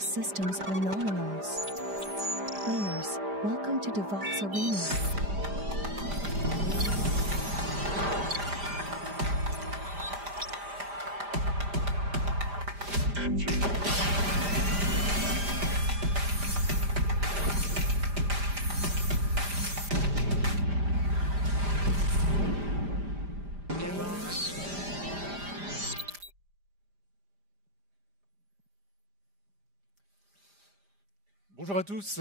systems are nominals. Players, welcome to Devox Arena. Bonjour à tous.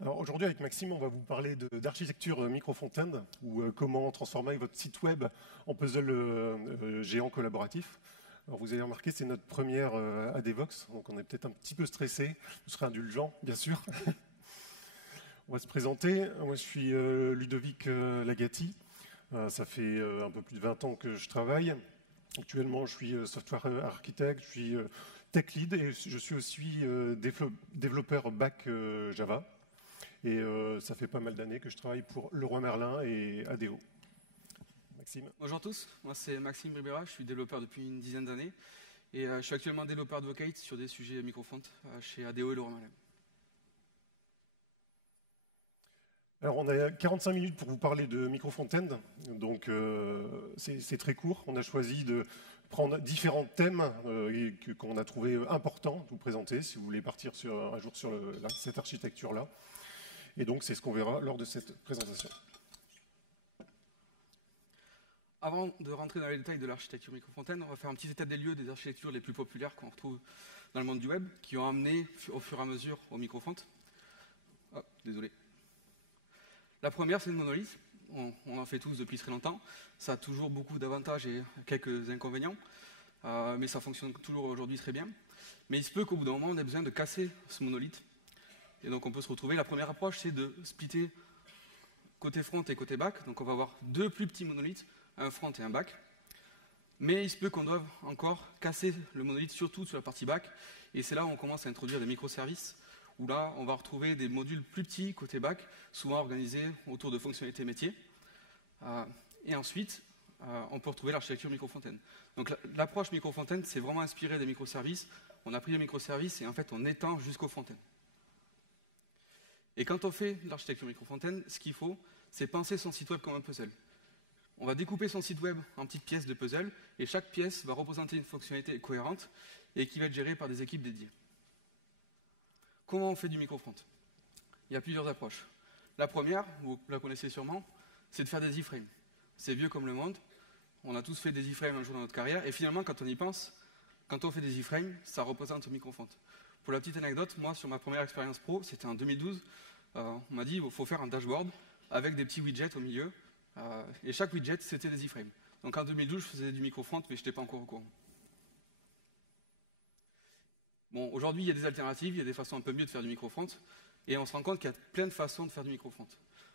Alors aujourd'hui avec Maxime, on va vous parler d'architecture micro-front-end ou comment transformer votre site web en puzzle géant collaboratif. Alors vous avez remarqué, c'est notre première à Devox, donc on est peut-être un petit peu stressé. Vous serez indulgents, bien sûr. On va se présenter. Moi, je suis Ludovic Lagati. Ça fait un peu plus de 20 ans que je travaille. Actuellement, je suis software architecte, je suis tech lead et je suis aussi développeur back Java. Et ça fait pas mal d'années que je travaille pour Leroy Merlin et ADO. Maxime. Bonjour à tous, moi c'est Maxime Ribera, je suis développeur depuis une dizaine d'années et je suis actuellement développeur advocate sur des sujets micro-front chez ADO et Leroy Merlin. Alors on a 45 minutes pour vous parler de micro-front-end, donc c'est très court. On a choisi de prendre différents thèmes qu'on a trouvé importants de vous présenter si vous voulez partir un jour sur cette architecture-là. Et donc c'est ce qu'on verra lors de cette présentation. Avant de rentrer dans les détails de l'architecture micro-front-end, on va faire un petit état des lieux des architectures les plus populaires qu'on retrouve dans le monde du web, qui ont amené au fur et à mesure au micro-front. Oh, désolé. La première, c'est le monolithe. On en fait tous depuis très longtemps. Ça a toujours beaucoup d'avantages et quelques inconvénients, mais ça fonctionne toujours aujourd'hui très bien. Mais il se peut qu'au bout d'un moment, on ait besoin de casser ce monolithe. Et donc on peut se retrouver. La première approche, c'est de splitter côté front et côté back. Donc on va avoir deux plus petits monolithes, un front et un back. Mais il se peut qu'on doive encore casser le monolithe, surtout sur la partie back. Et c'est là où on commence à introduire des microservices, où là, on va retrouver des modules plus petits côté back, souvent organisés autour de fonctionnalités métiers. Et ensuite, on peut retrouver l'architecture micro-front-end. Donc l'approche micro-front-end, c'est vraiment inspiré des microservices. On a pris les microservices et en fait, on étend jusqu'au front-end. Et quand on fait l'architecture micro-front-end, ce qu'il faut, c'est penser son site web comme un puzzle. On va découper son site web en petites pièces de puzzle, et chaque pièce va représenter une fonctionnalité cohérente et qui va être gérée par des équipes dédiées. Comment on fait du micro-front? Il y a plusieurs approches. La première, vous la connaissez sûrement, c'est de faire des iframes. C'est vieux comme le monde. On a tous fait des iframes un jour dans notre carrière. Et finalement, quand on y pense, quand on fait des iframes, ça représente le micro-front. Pour la petite anecdote, moi, sur ma première expérience pro, c'était en 2012, on m'a dit qu'il faut faire un dashboard avec des petits widgets au milieu. Et chaque widget, c'était des iframes. Donc en 2012, je faisais du micro-front, mais je n'étais pas encore au courant. Bon, aujourd'hui, il y a des alternatives, il y a des façons un peu mieux de faire du micro-front, et on se rend compte qu'il y a plein de façons de faire du micro-front.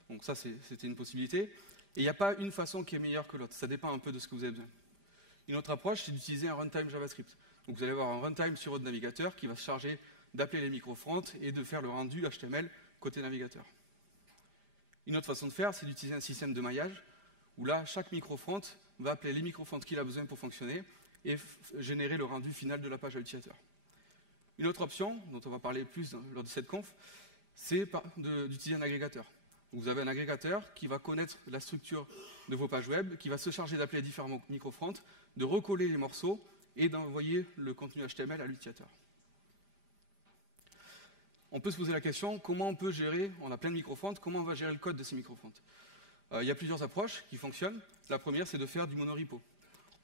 Donc ça, c'était une possibilité. Et il n'y a pas une façon qui est meilleure que l'autre, ça dépend un peu de ce que vous avez besoin. Une autre approche, c'est d'utiliser un runtime JavaScript. Donc vous allez avoir un runtime sur votre navigateur qui va se charger d'appeler les micro-fronts et de faire le rendu HTML côté navigateur. Une autre façon de faire, c'est d'utiliser un système de maillage, où là, chaque micro-front va appeler les micro-fronts qu'il a besoin pour fonctionner et générer le rendu final de la page à l'utilisateur. Une autre option, dont on va parler plus lors de cette conf, c'est d'utiliser un agrégateur. Donc vous avez un agrégateur qui va connaître la structure de vos pages web, qui va se charger d'appeler différents micro-fronts, de recoller les morceaux et d'envoyer le contenu HTML à l'utilisateur. On peut se poser la question, comment on peut gérer, on a plein de micro-fronts, comment on va gérer le code de ces micro-fronts? Il y a plusieurs approches qui fonctionnent. La première, c'est de faire du monorepo.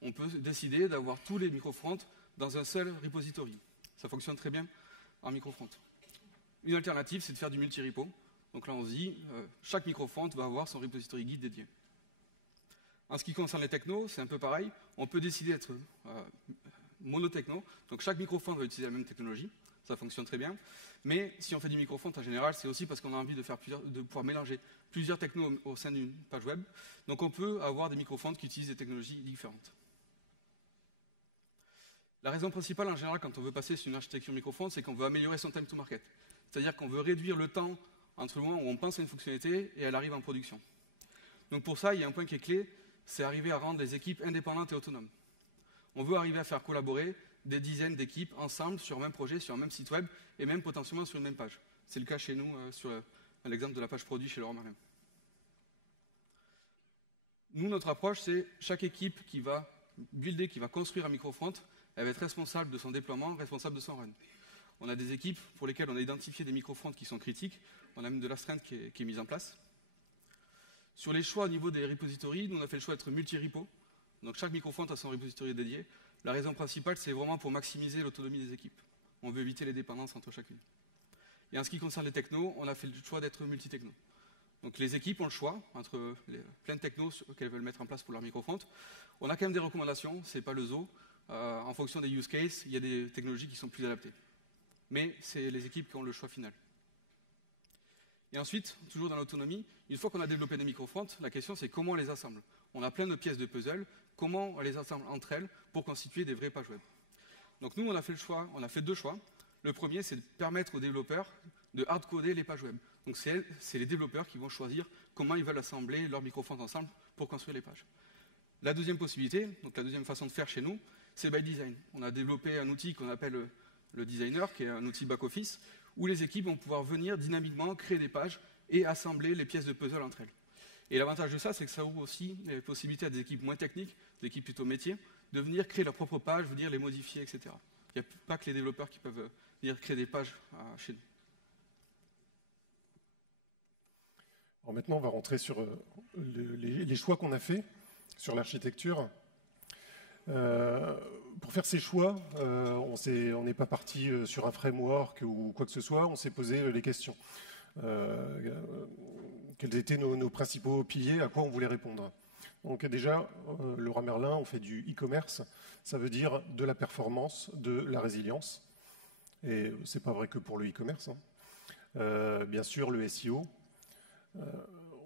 On peut décider d'avoir tous les micro-fronts dans un seul repository. Ça fonctionne très bien en micro-front. Une alternative, c'est de faire du multi-repo. Donc là, on se dit, chaque micro-front va avoir son repository guide dédié. En ce qui concerne les technos, c'est un peu pareil. On peut décider d'être monotechno. Donc chaque micro-front va utiliser la même technologie. Ça fonctionne très bien. Mais si on fait du micro-front en général, c'est aussi parce qu'on a envie de pouvoir mélanger plusieurs technos au sein d'une page web. Donc on peut avoir des micro-fronts qui utilisent des technologies différentes. La raison principale, en général, quand on veut passer sur une architecture micro-front, c'est qu'on veut améliorer son time to market. C'est-à-dire qu'on veut réduire le temps entre le moment où on pense à une fonctionnalité et elle arrive en production. Donc pour ça, il y a un point qui est clé, c'est arriver à rendre les équipes indépendantes et autonomes. On veut arriver à faire collaborer des dizaines d'équipes ensemble sur un même projet, sur un même site web, et même potentiellement sur une même page. C'est le cas chez nous, sur l'exemple de la page produit chez Leroy Merlin. Nous, notre approche, c'est chaque équipe qui va builder, qui va construire un microfront, elle va être responsable de son déploiement, responsable de son run. On a des équipes pour lesquelles on a identifié des microfronts qui sont critiques, on a même de l'astreinte qui est mise en place. Sur les choix au niveau des repositories, nous on a fait le choix d'être multi-repo, donc chaque microfront a son repository dédié. La raison principale, c'est vraiment pour maximiser l'autonomie des équipes. On veut éviter les dépendances entre chacune. Et en ce qui concerne les technos, on a fait le choix d'être multi-techno. Donc les équipes ont le choix entre plein de technos qu'elles veulent mettre en place pour leur microfront. On a quand même des recommandations, c'est pas le zoo. En fonction des use cases, il y a des technologies qui sont plus adaptées. Mais c'est les équipes qui ont le choix final. Et ensuite, toujours dans l'autonomie, une fois qu'on a développé des microfronts, la question c'est comment on les assemble. On a plein de pièces de puzzle, comment on les assemble entre elles pour constituer des vraies pages web. Donc nous, on a fait deux choix. Le premier, c'est de permettre aux développeurs de hard-coder les pages web. Donc c'est les développeurs qui vont choisir comment ils veulent assembler leurs microfronts ensemble pour construire les pages. La deuxième possibilité, donc la deuxième façon de faire chez nous, c'est by design. On a développé un outil qu'on appelle le designer, qui est un outil back-office, où les équipes vont pouvoir venir dynamiquement créer des pages et assembler les pièces de puzzle entre elles. Et l'avantage de ça, c'est que ça ouvre aussi les possibilités à des équipes moins techniques, des équipes plutôt métiers, de venir créer leurs propres pages, venir les modifier, etc. Il n'y a pas que les développeurs qui peuvent venir créer des pages chez nous. Alors maintenant, on va rentrer sur les choix qu'on a faits sur l'architecture. Pour faire ces choix, on n'est pas parti sur un framework ou quoi que ce soit, on s'est posé les questions. Quels étaient nos principaux piliers, à quoi on voulait répondre. Donc déjà, Leroy Merlin, on fait du e-commerce, ça veut dire de la performance, de la résilience. Et ce n'est pas vrai que pour le e-commerce. Bien sûr, le SEO.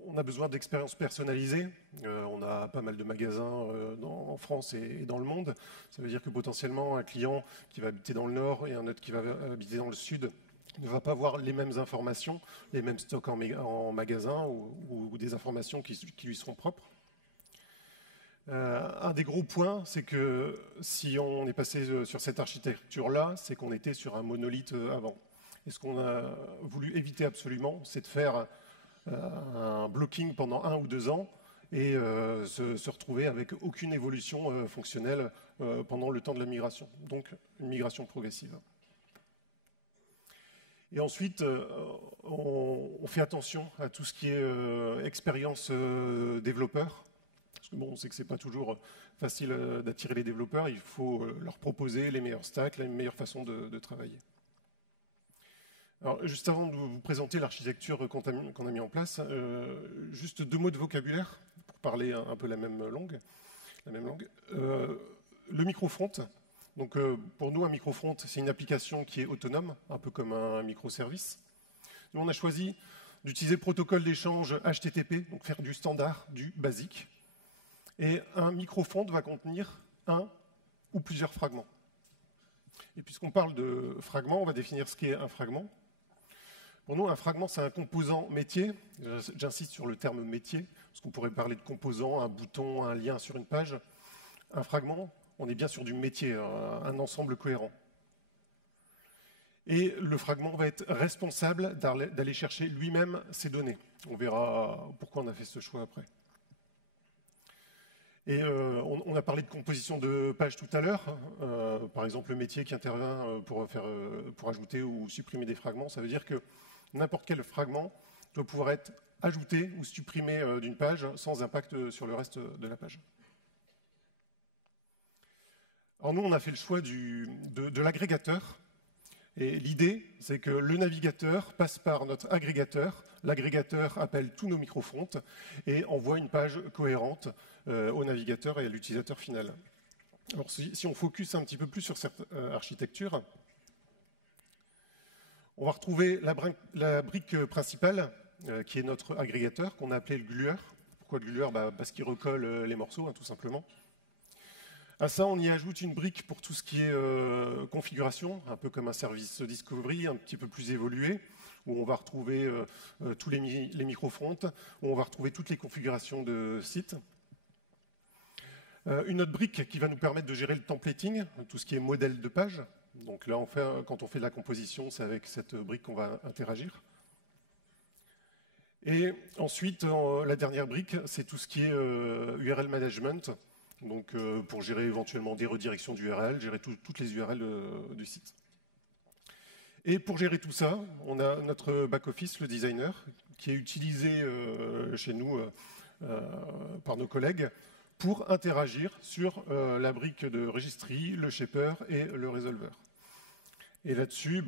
On a besoin d'expériences personnalisées. On a pas mal de magasins en France et dans le monde. Ça veut dire que potentiellement, un client qui va habiter dans le nord et un autre qui va habiter dans le sud ne va pas avoir les mêmes informations, les mêmes stocks en magasin ou des informations qui lui seront propres. Un des gros points, c'est que si on est passé sur cette architecture-là, c'est qu'on était sur un monolithe avant. Et ce qu'on a voulu éviter absolument, c'est de faire un blocking pendant 1 ou 2 ans et se retrouver avec aucune évolution fonctionnelle pendant le temps de la migration. Donc, une migration progressive. Et ensuite, on fait attention à tout ce qui est expérience développeur. Parce que bon, on sait que ce n'est pas toujours facile d'attirer les développeurs. Il faut leur proposer les meilleurs stacks, les meilleures façons de travailler. Alors, juste avant de vous présenter l'architecture qu'on a mis en place, juste 2 mots de vocabulaire pour parler un peu la même langue. Le microfront. Donc, pour nous, un microfront, c'est une application qui est autonome, un peu comme un microservice. Nous, on a choisi d'utiliser le protocole d'échange HTTP, donc faire du standard, du basique. Et un microfront va contenir un ou plusieurs fragments. Et puisqu'on parle de fragments, on va définir ce qu'est un fragment. Pour nous, un fragment, c'est un composant métier. J'insiste sur le terme métier, parce qu'on pourrait parler de composant, un bouton, un lien sur une page. Un fragment, on est bien sur du métier, un ensemble cohérent. Et le fragment va être responsable d'aller chercher lui-même ses données. On verra pourquoi on a fait ce choix après. Et on a parlé de composition de pages tout à l'heure. Par exemple, le métier qui intervient pour ajouter ou supprimer des fragments, ça veut dire que n'importe quel fragment doit pouvoir être ajouté ou supprimé d'une page sans impact sur le reste de la page. Alors nous, on a fait le choix de l'agrégateur. Et l'idée, c'est que le navigateur passe par notre agrégateur. L'agrégateur appelle tous nos microfronts et envoie une page cohérente au navigateur et à l'utilisateur final. Alors si on focus un petit peu plus sur cette architecture, on va retrouver la brique principale qui est notre agrégateur, qu'on a appelé le glueur. Pourquoi le glueur? Parce qu'il recolle les morceaux, tout simplement. À ça, on y ajoute une brique pour tout ce qui est configuration, un peu comme un service discovery, un petit peu plus évolué, où on va retrouver tous les microfronts, où on va retrouver toutes les configurations de sites. Une autre brique qui va nous permettre de gérer le templating, tout ce qui est modèle de page. Donc là, quand on fait de la composition, c'est avec cette brique qu'on va interagir. Et ensuite, la dernière brique, c'est tout ce qui est URL management, donc pour gérer éventuellement des redirections d'URL, gérer toutes les URL du site. Et pour gérer tout ça, on a notre back-office, le designer, qui est utilisé chez nous par nos collègues pour interagir sur la brique de registry, le shaper et le resolver. Et là-dessus,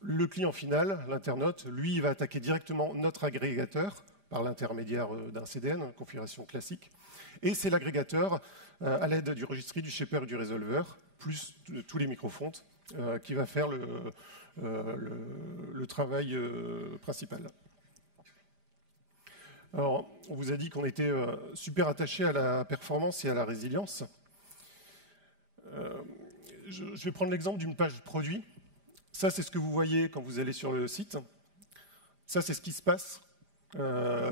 le client final, l'internaute, lui, il va attaquer directement notre agrégateur par l'intermédiaire d'un CDN, une configuration classique. Et c'est l'agrégateur, à l'aide du registry, du shaper et du resolver, plus tous les microfontes, qui va faire le travail principal. Alors, on vous a dit qu'on était super attaché à la performance et à la résilience. Je vais prendre l'exemple d'une page produit. Ça, c'est ce que vous voyez quand vous allez sur le site. Ça, c'est ce qui se passe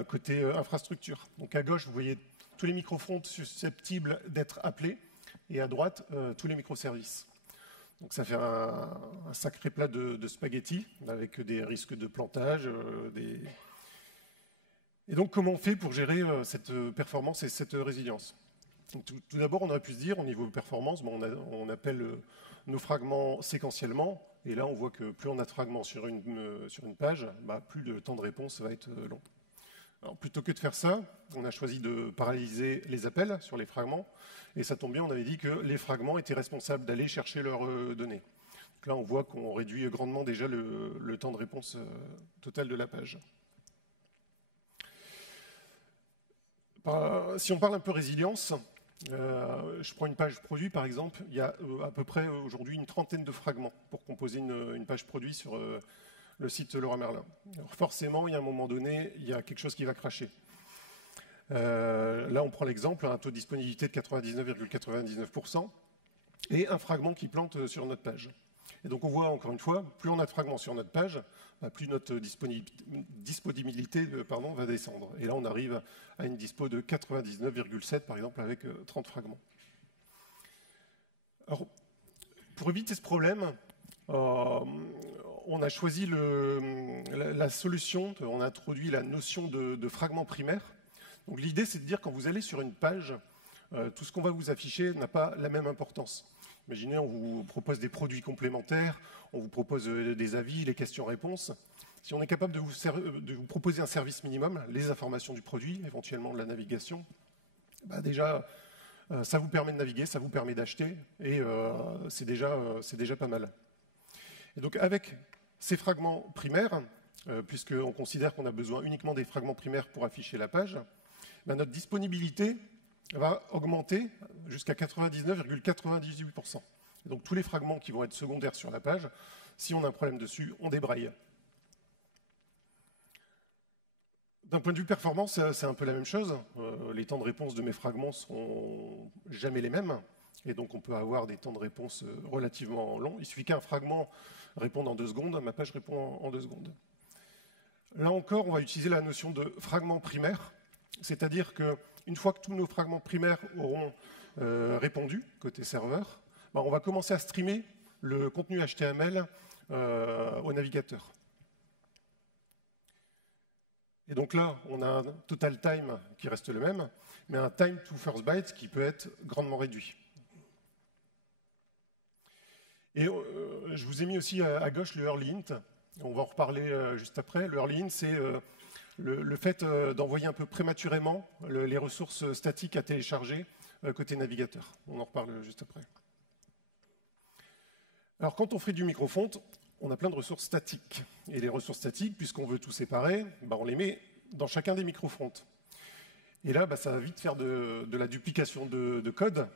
côté infrastructure. Donc à gauche, vous voyez tous les microfontes susceptibles d'être appelés, et à droite, tous les microservices. Donc ça fait un sacré plat de spaghettis, avec des risques de plantage. Et donc, comment on fait pour gérer cette performance et cette résilience? Tout d'abord, on aurait pu se dire, au niveau performance, on appelle nos fragments séquentiellement. Et là, on voit que plus on a de fragments sur une page, plus le temps de réponse va être long. Alors, plutôt que de faire ça, on a choisi de paralyser les appels sur les fragments. Et ça tombe bien, on avait dit que les fragments étaient responsables d'aller chercher leurs données. Donc là, on voit qu'on réduit grandement déjà le temps de réponse total de la page. Si on parle un peu résilience, je prends une page produit par exemple, il y a à peu près aujourd'hui une trentaine de fragments pour composer une page produit sur le site Leroy Merlin. Alors forcément, il y a un moment donné, il y a quelque chose qui va cracher. Là, on prend l'exemple, un taux de disponibilité de 99,99% et un fragment qui plante sur notre page. Et donc on voit encore une fois, plus on a de fragments sur notre page, plus notre disponibilité va descendre. Et là, on arrive à une dispo de 99,7 par exemple avec 30 fragments. Alors, pour éviter ce problème, on a choisi la solution, on a introduit la notion de fragment primaire. Donc l'idée, c'est de dire quand vous allez sur une page, tout ce qu'on va vous afficher n'a pas la même importance. Imaginez, on vous propose des produits complémentaires, on vous propose des avis, les questions-réponses. Si on est capable de vous proposer un service minimum, les informations du produit, éventuellement de la navigation, déjà, ça vous permet de naviguer, ça vous permet d'acheter, et c'est déjà pas mal. Et donc avec ces fragments primaires, puisqu'on considère qu'on a besoin uniquement des fragments primaires pour afficher la page, notre disponibilité va augmenter jusqu'à 99,98%. Donc tous les fragments qui vont être secondaires sur la page, si on a un problème dessus, on débraye. D'un point de vue performance, c'est un peu la même chose. Les temps de réponse de mes fragments ne seront jamais les mêmes. Et donc on peut avoir des temps de réponse relativement longs. Il suffit qu'un fragment réponde en 2 secondes, ma page répond en 2 secondes. Là encore, on va utiliser la notion de fragment primaire. C'est-à-dire qu'une fois que tous nos fragments primaires auront répondu, côté serveur, on va commencer à streamer le contenu HTML au navigateur. Et donc là, on a un total time qui reste le même, mais un time to first byte qui peut être grandement réduit. Et je vous ai mis aussi à gauche le early int. On va en reparler juste après. Le early int, c'est le fait d'envoyer un peu prématurément les ressources statiques à télécharger côté navigateur. On en reparle juste après. Alors, quand on fait du microfonte, on a plein de ressources statiques. Et les ressources statiques, puisqu'on veut tout séparer, on les met dans chacun des microfontes. Et là, ça va vite faire de la duplication de code.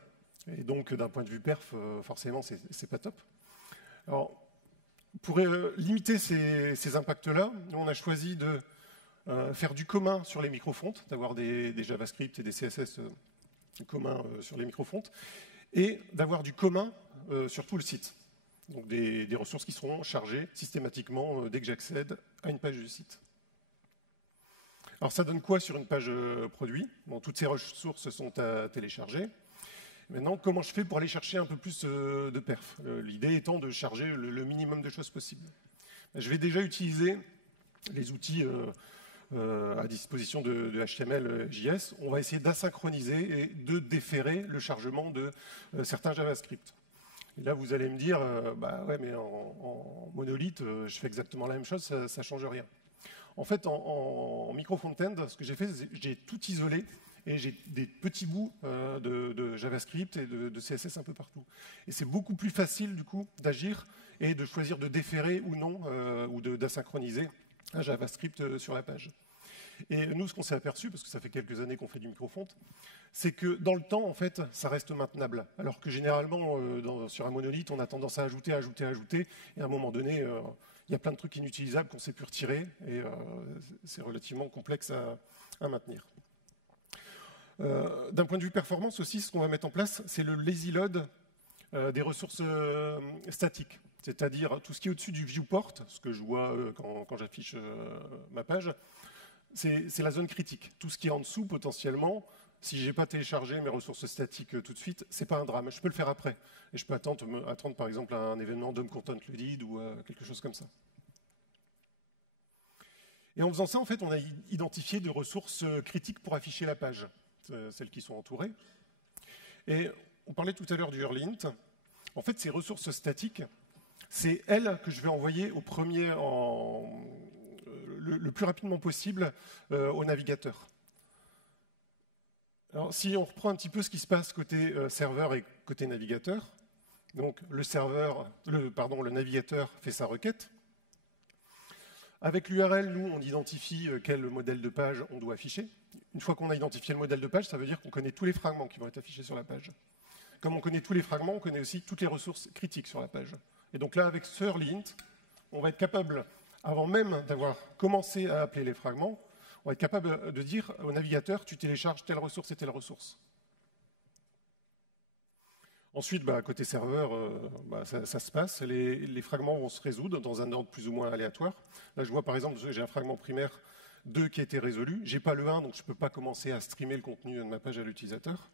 Et donc, d'un point de vue perf, forcément, c'est pas top. Alors, pour limiter ces impacts-là, on a choisi de faire du commun sur les microfontes, d'avoir des JavaScript et des CSS communs sur les microfontes, et d'avoir du commun sur tout le site. Donc des ressources qui seront chargées systématiquement dès que j'accède à une page du site. Alors ça donne quoi sur une page produit? Toutes ces ressources sont à télécharger. Maintenant, comment je fais pour aller chercher un peu plus de perf? L'idée étant de charger le minimum de choses possible. Je vais déjà utiliser les outils à disposition de HTML, JS. On va essayer d'asynchroniser et de déférer le chargement de certains JavaScript. Et là, vous allez me dire, bah ouais, mais en monolithe, je fais exactement la même chose, ça ne change rien. En fait, en micro-front-end, ce que j'ai fait, j'ai tout isolé et j'ai des petits bouts de JavaScript et de CSS un peu partout. Et c'est beaucoup plus facile, du coup, d'agir et de choisir de déférer ou non, ou d'asynchroniser un JavaScript sur la page. Et nous, ce qu'on s'est aperçu, parce que ça fait quelques années qu'on fait du micro-front, c'est que dans le temps, en fait, ça reste maintenable. Alors que généralement, sur un monolithe, on a tendance à ajouter, et à un moment donné, il y a plein de trucs inutilisables qu'on ne sait plus retirer, et c'est relativement complexe à maintenir. D'un point de vue performance aussi, ce qu'on va mettre en place, c'est le lazy load des ressources statiques. C'est-à-dire tout ce qui est au-dessus du viewport, ce que je vois quand j'affiche ma page, c'est la zone critique. Tout ce qui est en dessous, potentiellement, si je n'ai pas téléchargé mes ressources statiques tout de suite, ce n'est pas un drame. Je peux le faire après. Et je peux attendre par exemple, un événement DOM Content Loaded ou quelque chose comme ça. Et en faisant ça, en fait, on a identifié des ressources critiques pour afficher la page, celles qui sont entourées. Et on parlait tout à l'heure du early int. En fait, ces ressources statiques, c'est elles que je vais envoyer au premier le plus rapidement possible au navigateur. Alors, si on reprend un petit peu ce qui se passe côté serveur et côté navigateur, donc le navigateur fait sa requête. Avec l'URL, nous, on identifie quel modèle de page on doit afficher. Une fois qu'on a identifié le modèle de page, ça veut dire qu'on connaît tous les fragments qui vont être affichés sur la page. Comme on connaît tous les fragments, on connaît aussi toutes les ressources critiques sur la page. Et donc là, avec ce early int, on va être capable, avant même d'avoir commencé à appeler les fragments, on va être capable de dire au navigateur, tu télécharges telle ressource et telle ressource. Ensuite, côté serveur, ça se passe. Les fragments vont se résoudre dans un ordre plus ou moins aléatoire. Là, je vois par exemple, j'ai un fragment primaire 2 qui a été résolu. Je n'ai pas le 1, donc je ne peux pas commencer à streamer le contenu de ma page à l'utilisateur.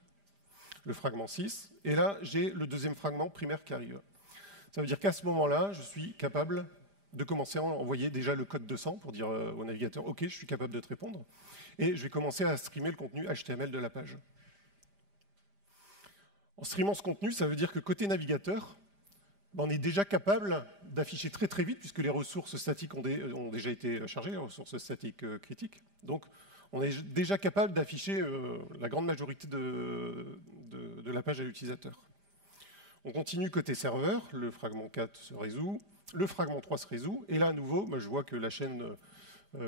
Le fragment 6. Et là, j'ai le deuxième fragment primaire qui arrive. Ça veut dire qu'à ce moment-là, je suis capable de commencer à envoyer déjà le code 200 pour dire au navigateur « OK, je suis capable de te répondre ». Et je vais commencer à streamer le contenu HTML de la page. En streamant ce contenu, ça veut dire que côté navigateur, on est déjà capable d'afficher très très vite, puisque les ressources statiques ont déjà été chargées, les ressources statiques critiques. Donc, on est déjà capable d'afficher la grande majorité de la page à l'utilisateur. On continue côté serveur, le fragment 4 se résout, le fragment 3 se résout, et là, à nouveau, je vois que la chaîne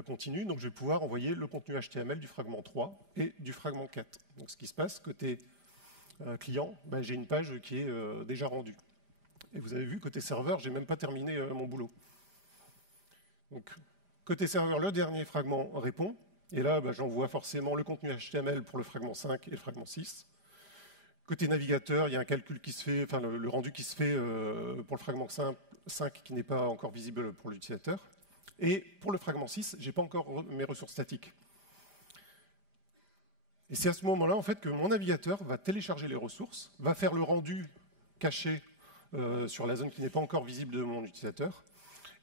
continue, donc je vais pouvoir envoyer le contenu HTML du fragment 3 et du fragment 4. Donc, ce qui se passe, côté client, j'ai une page qui est déjà rendue. Et vous avez vu, côté serveur, je n'ai même pas terminé mon boulot. Donc, côté serveur, le dernier fragment répond, et là, j'envoie forcément le contenu HTML pour le fragment 5 et le fragment 6. Côté navigateur, il y a un calcul qui se fait, enfin le rendu qui se fait pour le fragment 5 qui n'est pas encore visible pour l'utilisateur. Et pour le fragment 6, je n'ai pas encore mes ressources statiques. Et c'est à ce moment-là, en fait, que mon navigateur va télécharger les ressources, va faire le rendu caché sur la zone qui n'est pas encore visible de mon utilisateur.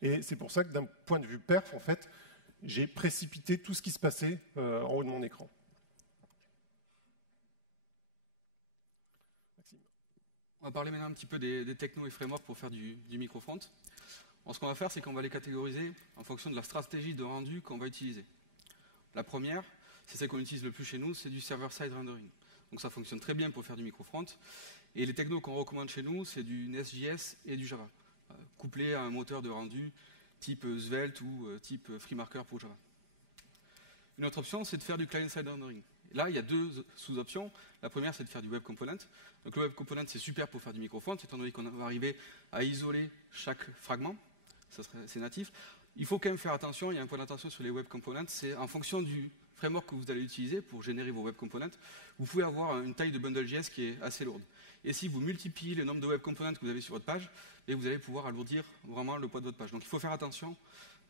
Et c'est pour ça que d'un point de vue perf, en fait, j'ai précipité tout ce qui se passait en haut de mon écran. On va parler maintenant un petit peu des technos et frameworks pour faire du micro-front. Ce qu'on va faire, c'est qu'on va les catégoriser en fonction de la stratégie de rendu qu'on va utiliser. La première, c'est celle qu'on utilise le plus chez nous, c'est du server-side rendering. Donc ça fonctionne très bien pour faire du micro-front. Et les technos qu'on recommande chez nous, c'est du Nest.js et du Java, couplé à un moteur de rendu type Svelte ou type FreeMarker pour Java. Une autre option, c'est de faire du client-side rendering. Là, il y a deux sous-options. La première, c'est de faire du web component. Donc le web component, c'est super pour faire du micro-front, étant donné qu'on va arriver à isoler chaque fragment. C'est natif. Il faut quand même faire attention, il y a un point d'attention sur les web components, c'est en fonction du framework que vous allez utiliser pour générer vos web components, vous pouvez avoir une taille de bundle.js qui est assez lourde. Et si vous multipliez le nombre de web components que vous avez sur votre page, vous allez pouvoir alourdir vraiment le poids de votre page. Donc il faut faire attention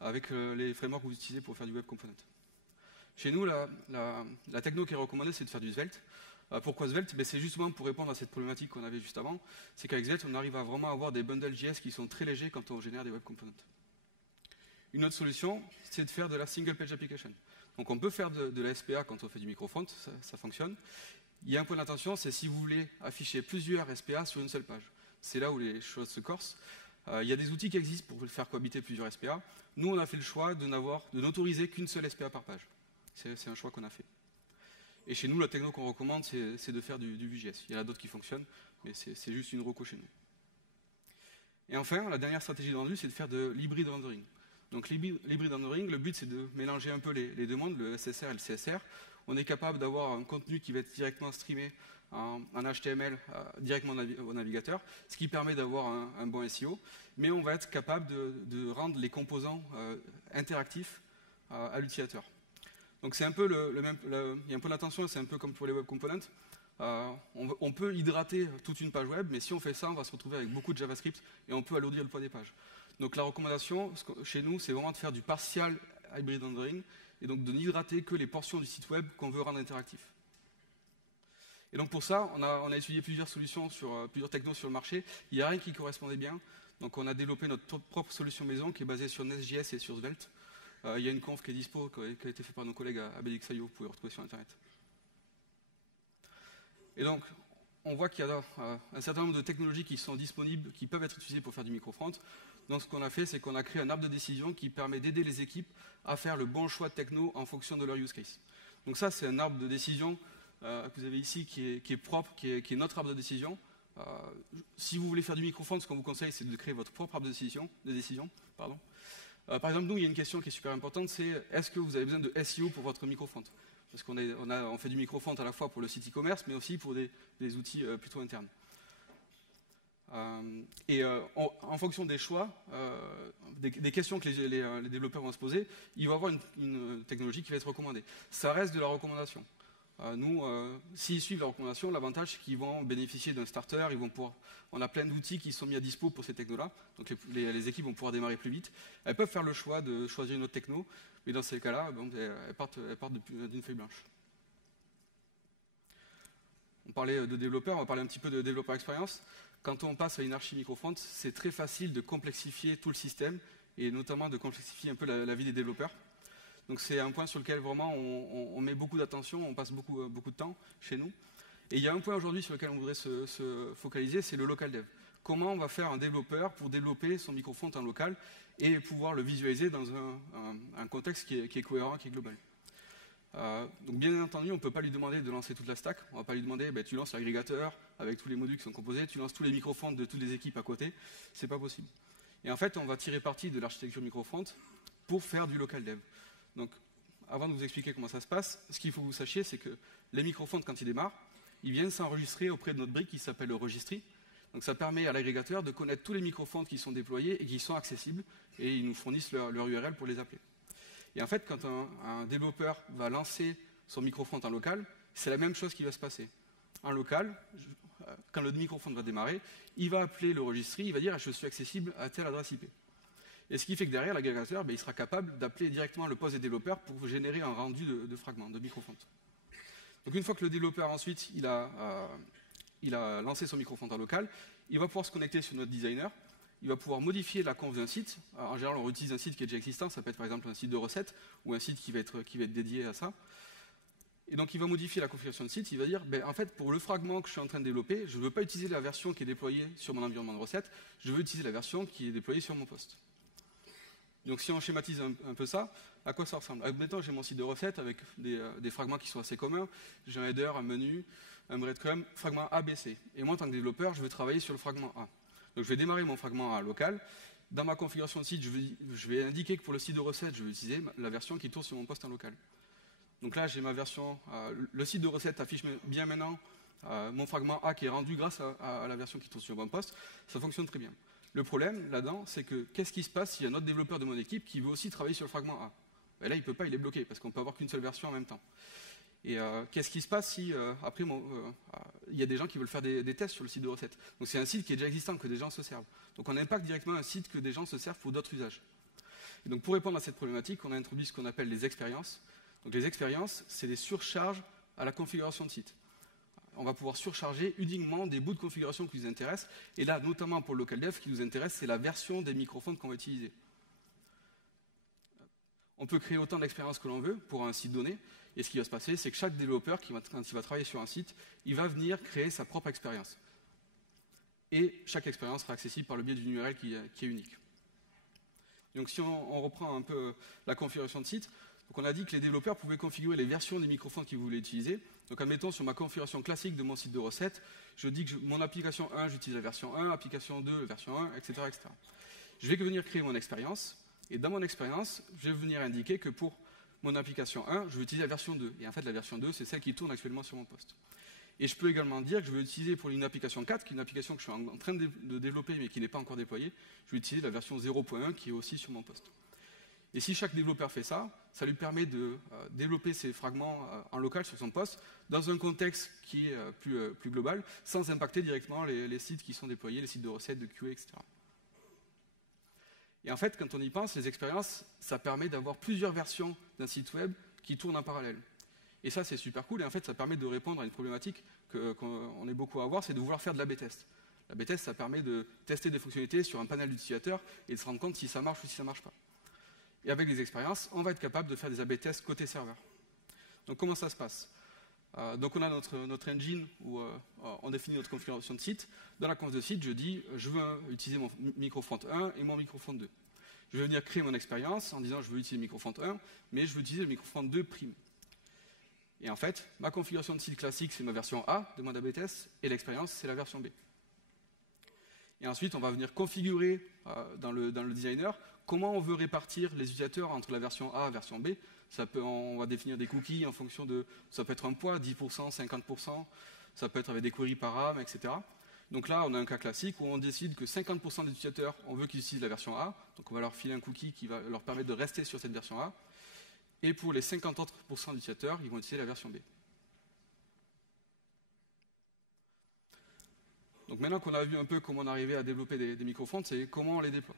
avec les frameworks que vous utilisez pour faire du web component. Chez nous, la techno qui est recommandée, c'est de faire du Svelte. Pourquoi Svelte? C'est justement pour répondre à cette problématique qu'on avait juste avant, c'est qu'avec Svelte, on arrive à vraiment avoir des bundles JS qui sont très légers quand on génère des web components. Une autre solution, c'est de faire de la single page application. Donc on peut faire de la SPA quand on fait du microfront, ça fonctionne. Il y a un point d'attention, c'est si vous voulez afficher plusieurs SPA sur une seule page. C'est là où les choses se corsent. Il y a des outils qui existent pour faire cohabiter plusieurs SPA. Nous, on a fait le choix de n'autoriser qu'une seule SPA par page. C'est un choix qu'on a fait. Et chez nous, la techno qu'on recommande, c'est de faire du Vue.js. Il y en a d'autres qui fonctionnent, mais c'est juste une reco chez nous. Et enfin, la dernière stratégie de rendu, c'est de faire de l'hybrid rendering. Donc l'hybrid rendering, le but, c'est de mélanger un peu les deux mondes, le SSR et le CSR. On est capable d'avoir un contenu qui va être directement streamé en HTML directement au navigateur, ce qui permet d'avoir un bon SEO, mais on va être capable de rendre les composants interactifs à l'utilisateur. Donc c'est un peu il y a un peu d'attention, c'est un peu comme pour les web components. On peut hydrater toute une page web, mais si on fait ça, on va se retrouver avec beaucoup de JavaScript et on peut alourdir le poids des pages. Donc la recommandation chez nous, c'est vraiment de faire du partial hybrid rendering et donc de n'hydrater que les portions du site web qu'on veut rendre interactifs. Et donc pour ça, on a étudié plusieurs solutions, plusieurs technos sur le marché. Il n'y a rien qui correspondait bien. Donc on a développé notre propre solution maison qui est basée sur Nest.js et sur Svelte. Il y a une conf qui est dispo, qui a été faite par nos collègues à BDX.io, vous pouvez retrouver sur Internet. Et donc, on voit qu'il y a un certain nombre de technologies qui sont disponibles, qui peuvent être utilisées pour faire du microfront. Donc ce qu'on a fait, c'est qu'on a créé un arbre de décision qui permet d'aider les équipes à faire le bon choix de techno en fonction de leur use case. Donc ça, c'est un arbre de décision que vous avez ici qui est propre, qui est notre arbre de décision. Si vous voulez faire du microfront, ce qu'on vous conseille, c'est de créer votre propre arbre de décision. Par exemple, nous, il y a une question qui est super importante, c'est est-ce que vous avez besoin de SEO pour votre microfront? Parce qu'on fait du microfront à la fois pour le site e-commerce, mais aussi pour des outils plutôt internes. En fonction des choix, des questions que les développeurs vont se poser, il va y avoir une technologie qui va être recommandée. Ça reste de la recommandation. Nous, s'ils suivent la recommandation, l'avantage c'est qu'ils vont bénéficier d'un starter, on a plein d'outils qui sont mis à dispo pour ces technos-là, donc les équipes vont pouvoir démarrer plus vite. Elles peuvent faire le choix de choisir une autre techno, mais dans ces cas-là, elles partent d'une feuille blanche. On parlait de développeurs, on va parler un petit peu de développeur expérience. Quand on passe à une archi microfront, c'est très facile de complexifier tout le système, et notamment de complexifier un peu la vie des développeurs. Donc c'est un point sur lequel vraiment on met beaucoup d'attention, on passe beaucoup de temps chez nous. Et il y a un point aujourd'hui sur lequel on voudrait se focaliser, c'est le local dev. Comment on va faire un développeur pour développer son microfront en local et pouvoir le visualiser dans un contexte qui est cohérent, qui est global. Donc bien entendu, on ne peut pas lui demander de lancer toute la stack. On ne va pas lui demander, tu lances l'agrégateur avec tous les modules qui sont composés, tu lances tous les microfronts de toutes les équipes à côté. C'est pas possible. Et en fait, on va tirer parti de l'architecture microfront pour faire du local dev. Donc, avant de vous expliquer comment ça se passe, ce qu'il faut que vous sachiez, c'est que les microphones, quand ils démarrent, ils viennent s'enregistrer auprès de notre brique qui s'appelle le registry. Donc, ça permet à l'agrégateur de connaître tous les microphones qui sont déployés et qui sont accessibles, et ils nous fournissent leur URL pour les appeler. Et en fait, quand un développeur va lancer son microphone en local, c'est la même chose qui va se passer. En local, quand le microphone va démarrer, il va appeler le registry, il va dire « je suis accessible à telle adresse IP ». Et ce qui fait que derrière, l'agrégateur, il sera capable d'appeler directement le poste des développeurs pour générer un rendu de fragments, de microfront. Donc une fois que le développeur, ensuite, il a lancé son microfront en local, il va pouvoir se connecter sur notre designer, il va pouvoir modifier la conf d'un site. Alors, en général, on utilise un site qui est déjà existant, ça peut être par exemple un site de recettes, ou un site qui va être dédié à ça. Et donc il va modifier la configuration de site, il va dire, en fait, pour le fragment que je suis en train de développer, je ne veux pas utiliser la version qui est déployée sur mon environnement de recettes, je veux utiliser la version qui est déployée sur mon poste. Donc si on schématise un peu ça, à quoi ça ressemble? Admettons, j'ai mon site de recettes avec des fragments qui sont assez communs. J'ai un header, un menu, un breadcrumb, fragment A, B, C. Et moi, en tant que développeur, je veux travailler sur le fragment A. Donc je vais démarrer mon fragment A local. Dans ma configuration de site, je vais indiquer que pour le site de recettes, je vais utiliser la version qui tourne sur mon poste en local. Donc là, j'ai ma version. Le site de recettes affiche bien maintenant mon fragment A qui est rendu grâce à la version qui tourne sur mon poste. Ça fonctionne très bien. Le problème là-dedans, c'est que qu'est-ce qui se passe s'il y a un autre développeur de mon équipe qui veut aussi travailler sur le fragment A? Là, il ne peut pas, il est bloqué, parce qu'on ne peut avoir qu'une seule version en même temps. Et qu'est-ce qui se passe si, après, il y a des gens qui veulent faire des tests sur le site de recettes? Donc c'est un site qui est déjà existant, que des gens se servent. Donc on impacte directement un site que des gens se servent pour d'autres usages. Et donc pour répondre à cette problématique, on a introduit ce qu'on appelle les expériences. Donc les expériences, c'est des surcharges à la configuration de site. on va pouvoir surcharger uniquement des bouts de configuration qui nous intéressent. Et là, notamment pour le local dev, ce qui nous intéresse, c'est la version des microphones qu'on va utiliser. On peut créer autant d'expériences que l'on veut pour un site donné. Et ce qui va se passer, c'est que chaque développeur, quand il va travailler sur un site, il va venir créer sa propre expérience. Et chaque expérience sera accessible par le biais d'une URL qui est unique. Donc si on reprend un peu la configuration de site, donc on a dit que les développeurs pouvaient configurer les versions des microphones qu'ils voulaient utiliser. Donc admettons sur ma configuration classique de mon site de recettes, je dis que mon application 1, j'utilise la version 1, application 2, la version 1, etc., etc. Je vais venir créer mon expérience, et dans mon expérience, je vais venir indiquer que pour mon application 1, je vais utiliser la version 2. Et en fait, la version 2, c'est celle qui tourne actuellement sur mon poste. Et je peux également dire que je vais utiliser pour une application 4, qui est une application que je suis en train de développer, mais qui n'est pas encore déployée, je vais utiliser la version 0.1 qui est aussi sur mon poste. Et si chaque développeur fait ça, ça lui permet de développer ses fragments en local sur son poste, dans un contexte qui est plus global, sans impacter directement les sites qui sont déployés, les sites de recettes, de QA, etc. Et en fait, quand on y pense, les expériences, ça permet d'avoir plusieurs versions d'un site web qui tournent en parallèle. Et ça, c'est super cool. Et en fait, ça permet de répondre à une problématique qu'on est beaucoup à avoir, c'est de vouloir faire de l'A/B test. L'A/B test, ça permet de tester des fonctionnalités sur un panel d'utilisateurs et de se rendre compte si ça marche ou si ça ne marche pas. Et avec les expériences, on va être capable de faire des A/B tests côté serveur. Donc comment ça se passe? Donc on a notre engine où on définit notre configuration de site. Dans la conf de site, je dis je veux utiliser mon microfront 1 et mon microfront 2. Je vais venir créer mon expérience en disant je veux utiliser le microfront 1, mais je veux utiliser le microfront 2 prime. Et en fait, ma configuration de site classique, c'est ma version A de mon A/B test, et l'expérience, c'est la version B. Et ensuite, on va venir configurer dans le designer comment on veut répartir les utilisateurs entre la version A et la version B. On va définir des cookies en fonction de... Ça peut être un poids, 10%, 50%, ça peut être avec des queries par âme, etc. Donc là, on a un cas classique où on décide que 50% des utilisateurs, on veut qu'ils utilisent la version A, donc on va leur filer un cookie qui va leur permettre de rester sur cette version A. Et pour les 50 autres % d'utilisateurs, ils vont utiliser la version B. Donc maintenant qu'on a vu un peu comment on arrivait à développer des microphones, c'est comment on les déploie.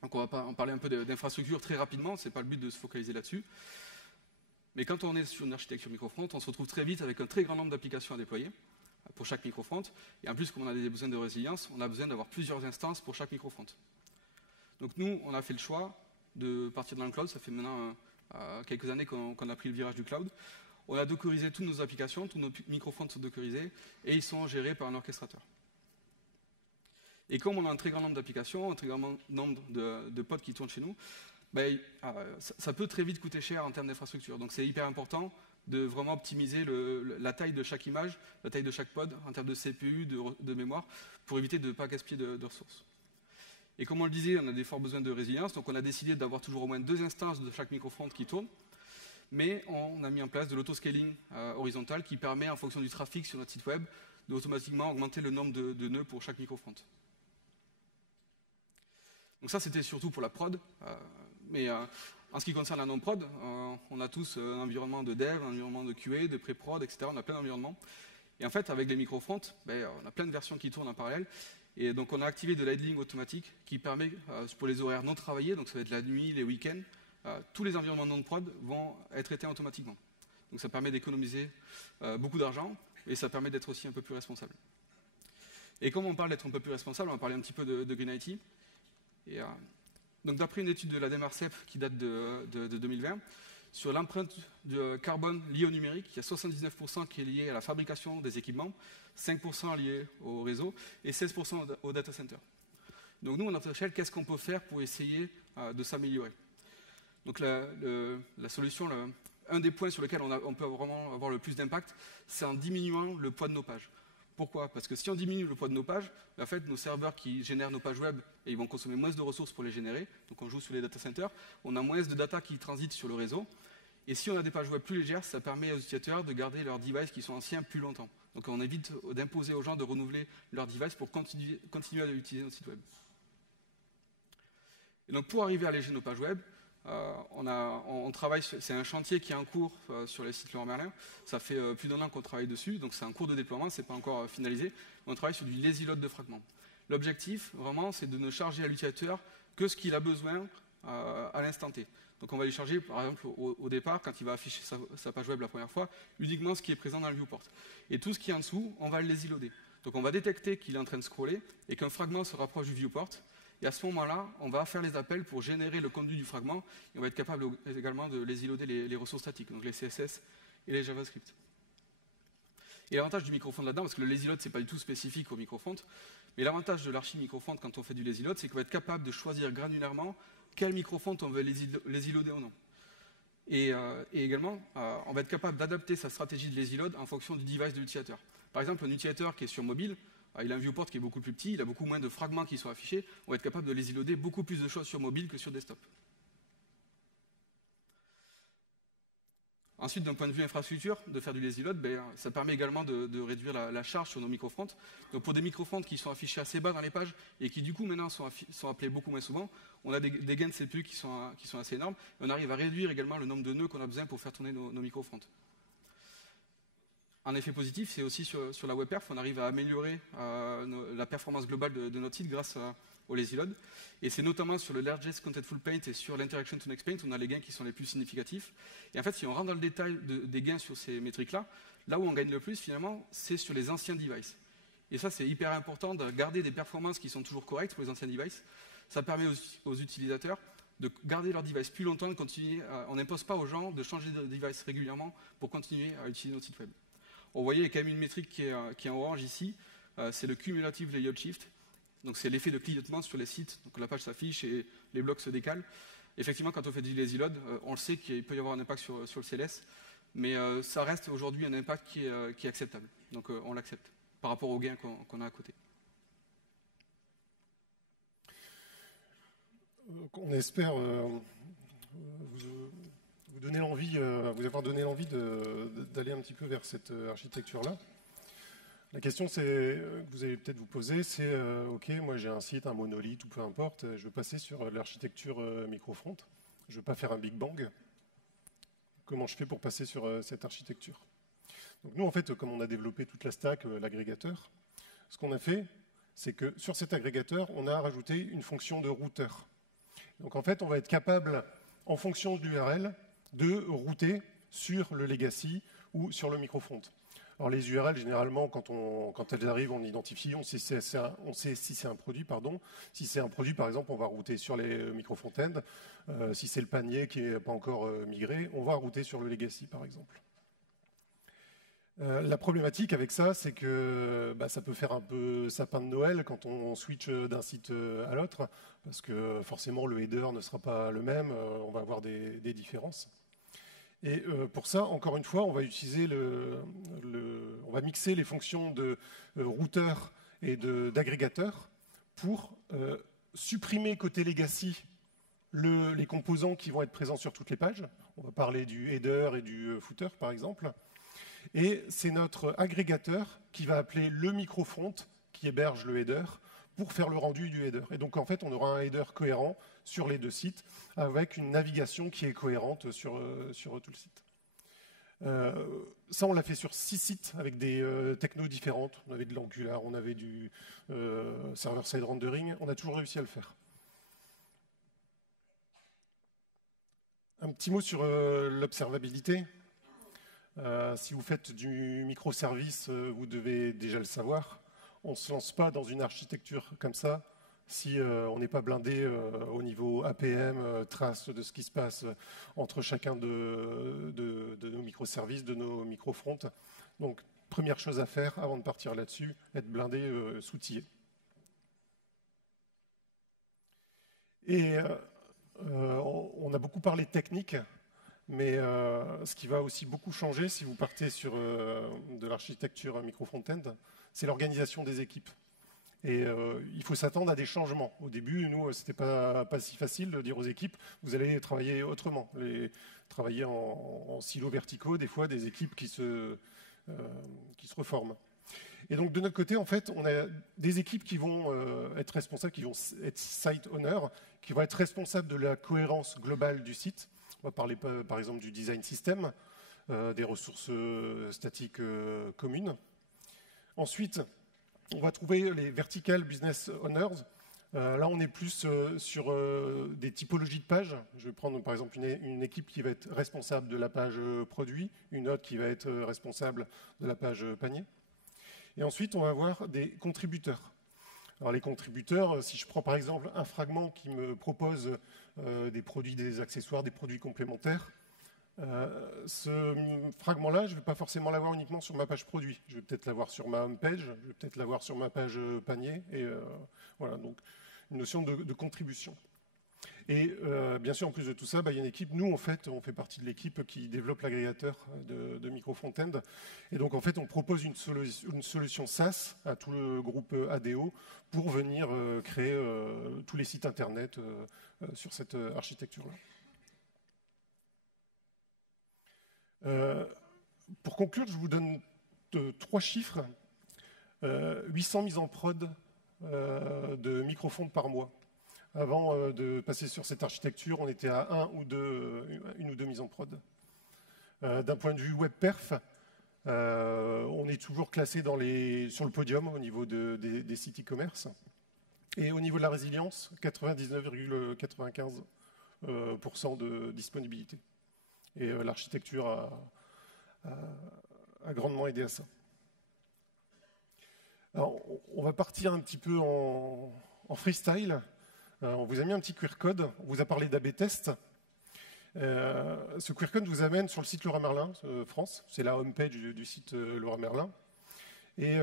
Donc on va en parler un peu d'infrastructure très rapidement, c'est pas le but de se focaliser là-dessus. Mais quand on est sur une architecture microfront, on se retrouve très vite avec un très grand nombre d'applications à déployer pour chaque microfront. Et en plus, comme on a des besoins de résilience, on a besoin d'avoir plusieurs instances pour chaque microfront. Donc nous, on a fait le choix de partir dans le cloud. Ça fait maintenant quelques années qu'on a pris le virage du cloud. On a dockerisé toutes nos applications, tous nos microphones sont dockerisés et ils sont gérés par un orchestrateur. Et comme on a un très grand nombre d'applications, un très grand nombre de pods qui tournent chez nous, ben, ça peut très vite coûter cher en termes d'infrastructure. Donc c'est hyper important de vraiment optimiser la taille de chaque image, la taille de chaque pod en termes de CPU, de mémoire, pour éviter de ne pas gaspiller de ressources. Et comme on le disait, on a des forts besoins de résilience, donc on a décidé d'avoir toujours au moins 2 instances de chaque microfront qui tournent, mais on a mis en place de l'autoscaling horizontal qui permet, en fonction du trafic sur notre site web, d'automatiquement augmenter le nombre de nœuds pour chaque microfront. Donc ça, c'était surtout pour la prod, mais en ce qui concerne la non-prod, on a tous un environnement de dev, un environnement de QA, de pré-prod, etc. On a plein d'environnements. Et en fait, avec les microfronts, on a plein de versions qui tournent en parallèle. Et donc, on a activé de l'idling automatique qui permet, pour les horaires non travaillés, donc ça va être la nuit, les week-ends, tous les environnements non-prod vont être éteints automatiquement. Donc, ça permet d'économiser beaucoup d'argent et ça permet d'être aussi un peu plus responsable. Et comme on parle d'être un peu plus responsable, on va parler un petit peu de Green IT. Et, donc, d'après une étude de la DMARCEP qui date de 2020, sur l'empreinte de carbone liée au numérique, il y a 79% qui est lié à la fabrication des équipements, 5% lié au réseau et 16% au data center. Donc nous, à notre échelle, qu'est-ce qu'on peut faire pour essayer de s'améliorer? Donc la solution, un des points sur lesquels on peut vraiment avoir le plus d'impact, c'est en diminuant le poids de nos pages. Pourquoi? Parce que si on diminue le poids de nos pages, en fait, nos serveurs qui génèrent nos pages web, ils vont consommer moins de ressources pour les générer. Donc on joue sur les data centers, on a moins de data qui transite sur le réseau. Et si on a des pages web plus légères, ça permet aux utilisateurs de garder leurs devices qui sont anciens plus longtemps. Donc on évite d'imposer aux gens de renouveler leurs devices pour continuer à utiliser notre site web. Et donc pour arriver à alléger nos pages web, on travaille, c'est un chantier qui est en cours sur les sites Leroy Merlin. Ça fait plus d'1 an qu'on travaille dessus, donc c'est un cours de déploiement, c'est pas encore finalisé. On travaille sur du lazy load de fragments. L'objectif, vraiment, c'est de ne charger à l'utilisateur que ce qu'il a besoin à l'instant T. Donc on va lui charger, par exemple, au départ, quand il va afficher sa page web la première fois, uniquement ce qui est présent dans le viewport. Et tout ce qui est en dessous, on va le lazy loader. Donc on va détecter qu'il est en train de scroller et qu'un fragment se rapproche du viewport. Et à ce moment-là, on va faire les appels pour générer le contenu du fragment. Et on va être capable également de lazy loader les ressources statiques, donc les CSS et les JavaScript. Et l'avantage du microfront là-dedans, parce que le lazy load, ce n'est pas du tout spécifique au microfront, mais l'avantage de l'archi microfront quand on fait du lazy load, c'est qu'on va être capable de choisir granulairement quel microfront on veut lazy loader ou non. Et également, on va être capable d'adapter sa stratégie de lazy load en fonction du device de l'utilisateur. Par exemple, un utilisateur qui est sur mobile, il a un viewport qui est beaucoup plus petit, il a beaucoup moins de fragments qui sont affichés, on va être capable de lazy loader beaucoup plus de choses sur mobile que sur desktop. Ensuite, d'un point de vue infrastructure, de faire du lazy load, ça permet également de réduire la charge sur nos microfronts. Donc pour des microfronts qui sont affichés assez bas dans les pages et qui du coup maintenant sont appelés beaucoup moins souvent, on a des gains de CPU qui sont assez énormes. Et on arrive à réduire également le nombre de nœuds qu'on a besoin pour faire tourner nos microfronts. Un effet positif, c'est aussi sur la WebPerf, on arrive à améliorer la performance globale de notre site grâce au lazy load. Et c'est notamment sur le Largest Contentful Paint et sur l'Interaction to Next Paint, on a les gains qui sont les plus significatifs. Et en fait, si on rentre dans le détail des gains sur ces métriques-là, là où on gagne le plus, finalement, c'est sur les anciens devices. Et ça, c'est hyper important de garder des performances qui sont toujours correctes pour les anciens devices. Ça permet aux utilisateurs de garder leur device plus longtemps, de continuer. On n'impose pas aux gens de changer de device régulièrement pour continuer à utiliser notre site web. Vous voyez, il y a quand même une métrique qui est en orange ici, c'est le Cumulative Layout Shift. Donc c'est l'effet de clignotement sur les sites, donc la page s'affiche et les blocs se décalent. Effectivement, quand on fait du lazy load, on le sait qu'il peut y avoir un impact sur le CLS, mais ça reste aujourd'hui un impact qui est acceptable. Donc on l'accepte par rapport aux gains qu'on a à côté. On espère vous avoir donné l'envie d'aller un petit peu vers cette architecture-là. La question que vous allez peut-être vous poser, c'est OK, moi j'ai un site, un monolithe ou peu importe, je veux passer sur l'architecture microfront, je ne veux pas faire un Big Bang. Comment je fais pour passer sur cette architecture? Donc nous, en fait, comme on a développé toute la stack, l'agrégateur, ce qu'on a fait, c'est que sur cet agrégateur, on a rajouté une fonction de routeur. Donc en fait, on va être capable, en fonction de l'URL, de router sur le legacy ou sur le microfront. Alors les URL, généralement, quand elles arrivent, on identifie, on sait si c'est un produit, pardon. Si c'est un produit, par exemple, on va router sur les micro-front-end. Si c'est le panier qui n'est pas encore migré, on va router sur le legacy, par exemple. La problématique avec ça, c'est que ça peut faire un peu sapin de Noël quand on switch d'un site à l'autre, parce que forcément, le header ne sera pas le même, on va avoir des différences. Et pour ça, encore une fois, on va utiliser on va mixer les fonctions de routeur et d'agrégateur pour supprimer côté legacy les composants qui vont être présents sur toutes les pages. On va parler du header et du footer, par exemple. Et c'est notre agrégateur qui va appeler le microfront qui héberge le header pour faire le rendu du header. Et donc, en fait, on aura un header cohérent sur les deux sites avec une navigation qui est cohérente sur tout le site. Ça, on l'a fait sur 6 sites avec des technos différentes. On avait de l'Angular, on avait du server-side rendering. On a toujours réussi à le faire. Un petit mot sur l'observabilité. Si vous faites du microservice, vous devez déjà le savoir. On ne se lance pas dans une architecture comme ça si on n'est pas blindé au niveau APM, trace de ce qui se passe entre chacun de nos microservices, de nos microfronts. Donc, première chose à faire avant de partir là-dessus, être blindé, s'outiller. Et on a beaucoup parlé de technique. Mais ce qui va aussi beaucoup changer si vous partez sur de l'architecture micro-front-end, c'est l'organisation des équipes. Et il faut s'attendre à des changements. Au début, nous, c'était pas si facile de dire aux équipes, vous allez travailler autrement, travailler en silos verticaux, des fois des équipes qui se reforment. Et donc de notre côté, en fait, on a des équipes qui vont être responsables, qui vont être site owners, qui vont être responsables de la cohérence globale du site. On va parler par exemple du design system, des ressources statiques communes. Ensuite, on va trouver les vertical business owners. Là, on est plus sur des typologies de pages. Je vais prendre par exemple une équipe qui va être responsable de la page produit, une autre qui va être responsable de la page panier. Et ensuite, on va avoir des contributeurs. Alors les contributeurs, si je prends par exemple un fragment qui me propose des produits, des accessoires, des produits complémentaires, ce fragment-là, je ne vais pas forcément l'avoir uniquement sur ma page produit. Je vais peut-être l'avoir sur ma home page, je vais peut-être l'avoir sur ma page panier. Et voilà, donc une notion de contribution. Et bien sûr, en plus de tout ça, il y a une équipe. Nous, en fait, on fait partie de l'équipe qui développe l'agrégateur de MicroFrontend. Et donc, en fait, on propose une solution SaaS à tout le groupe ADO pour venir créer tous les sites Internet sur cette architecture-là. Pour conclure, je vous donne 3 chiffres. 800 mises en prod de MicroFront par mois. Avant de passer sur cette architecture, on était à une ou deux mises en prod. D'un point de vue web perf, on est toujours classé sur le podium au niveau des sites e-commerce. Et au niveau de la résilience, 99,95% de disponibilité. Et l'architecture a grandement aidé à ça. Alors, on va partir un petit peu en freestyle. On vous a mis un petit QR code, on vous a parlé d'AB test. Ce QR code vous amène sur le site Leroy Merlin France, c'est la home page du site Leroy Merlin. Et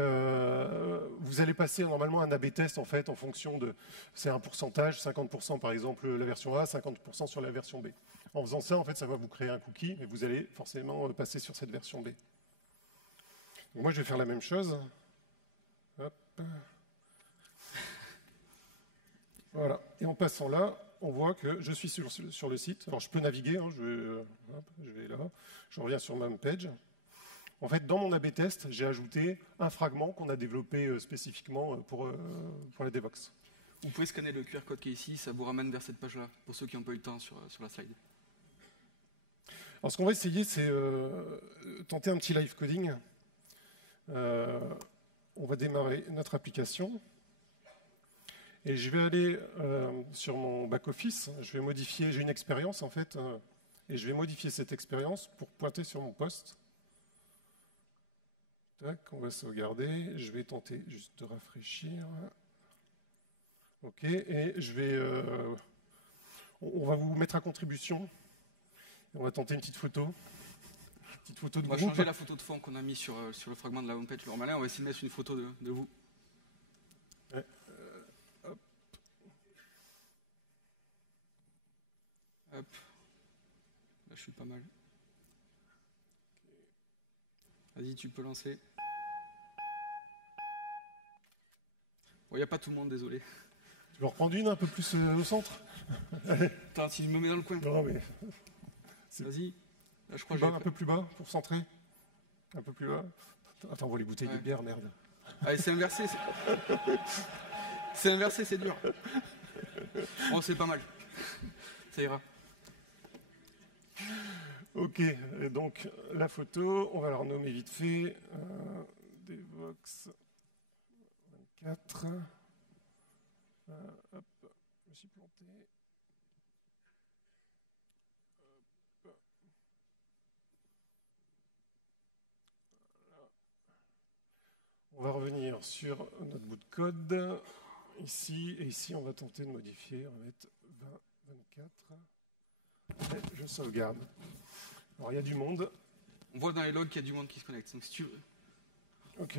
vous allez passer normalement un AB test en fait en fonction de, c'est un pourcentage, 50% par exemple la version A, 50% sur la version B. En faisant ça, en fait, ça va vous créer un cookie et vous allez forcément passer sur cette version B. Donc moi, je vais faire la même chose. Hop. Voilà. Et en passant là, on voit que je suis sur le site. Alors, je peux naviguer. Hein, je vais là. Je reviens sur ma home page. En fait, dans mon AB test, j'ai ajouté un fragment qu'on a développé spécifiquement pour la Devox. Vous pouvez scanner le QR code qui est ici, ça vous ramène vers cette page-là, pour ceux qui n'ont pas eu le temps sur la slide. Alors, ce qu'on va essayer, c'est tenter un petit live coding. On va démarrer notre application. Et je vais aller sur mon back-office. Je vais modifier, j'ai une expérience en fait, et je vais modifier cette expérience pour pointer sur mon poste. Tac, on va sauvegarder. Je vais tenter juste de rafraîchir. OK, et je vais... on va vous mettre à contribution. On va tenter une petite photo. Petite photo de groupe. On va changer la photo de fond qu'on a mis sur le fragment de la homepage Leroy Merlin. On va essayer de mettre une photo de vous. Ouais, hop. Hop. Là, je suis pas mal. Vas-y, tu peux lancer. Bon, il n'y a pas tout le monde, désolé. Tu veux en reprendre une un peu plus au centre? Attends, si je me mets dans le coin. Non, mais... Vas-y. Là, je crois que un peu plus bas pour centrer. Un peu plus bas. Attends, on voit les bouteilles de bière, merde. Allez, c'est inversé. C'est inversé, c'est dur. Bon, c'est pas mal. Ça ira. Ok, et donc la photo, on va la renommer vite fait. Devox 24. Hop, je me suis planté. Hop. Voilà. On va revenir sur notre bout de code. Ici, et ici, on va tenter de modifier. On va mettre 20, 24. Et je sauvegarde. Alors, il y a du monde. On voit dans les logs qu'il y a du monde qui se connecte. Donc, si tu veux. Ok.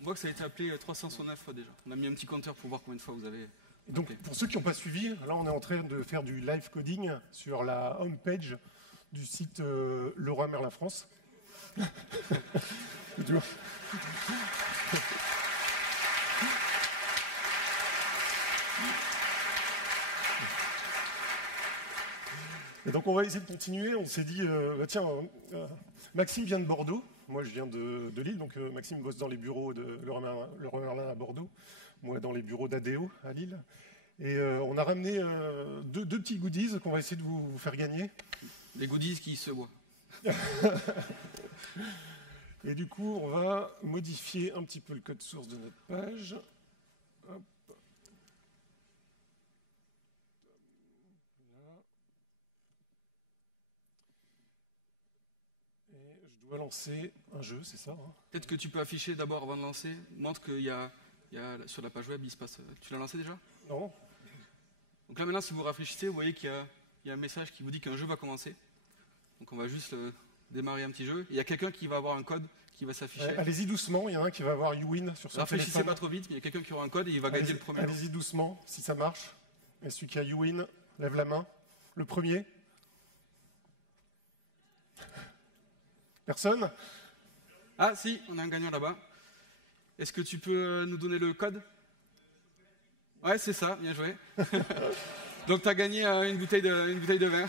On voit que ça a été appelé 369 fois déjà. On a mis un petit compteur pour voir combien de fois vous avez. Et donc, pour ceux qui n'ont pas suivi, là, on est en train de faire du live coding sur la home page du site Leroy Merlin France. Et donc on va essayer de continuer. On s'est dit, tiens, Maxime vient de Bordeaux. Moi, je viens de Lille. Donc Maxime bosse dans les bureaux de Leroy Merlin à Bordeaux. Moi, dans les bureaux d'ADO à Lille. Et on a ramené deux petits goodies qu'on va essayer de vous faire gagner. Les goodies qui se voient. Et du coup, on va modifier un petit peu le code source de notre page. Hop. Je dois lancer un jeu, c'est ça, hein? Peut-être que tu peux afficher d'abord avant de lancer. Montre qu'il y a sur la page web, il se passe. Tu l'as lancé déjà? Non? Donc là maintenant, si vous rafraîchissez, vous voyez qu'il y a un message qui vous dit qu'un jeu va commencer. Donc on va juste démarrer un petit jeu. Il y a quelqu'un qui va avoir un code qui va s'afficher. Allez-y doucement, il y en a un qui va avoir YouWin sur son Rafraîchissez téléphone. pas trop vite, mais il y a quelqu'un qui aura un code et il va gagner le premier. Allez-y doucement, si ça marche. Et celui qui a YouWin, lève la main. Le premier. Personne? Ah si, on a un gagnant là-bas. Est-ce que tu peux nous donner le code? Ouais, c'est ça, bien joué. Donc tu as gagné une bouteille de vin.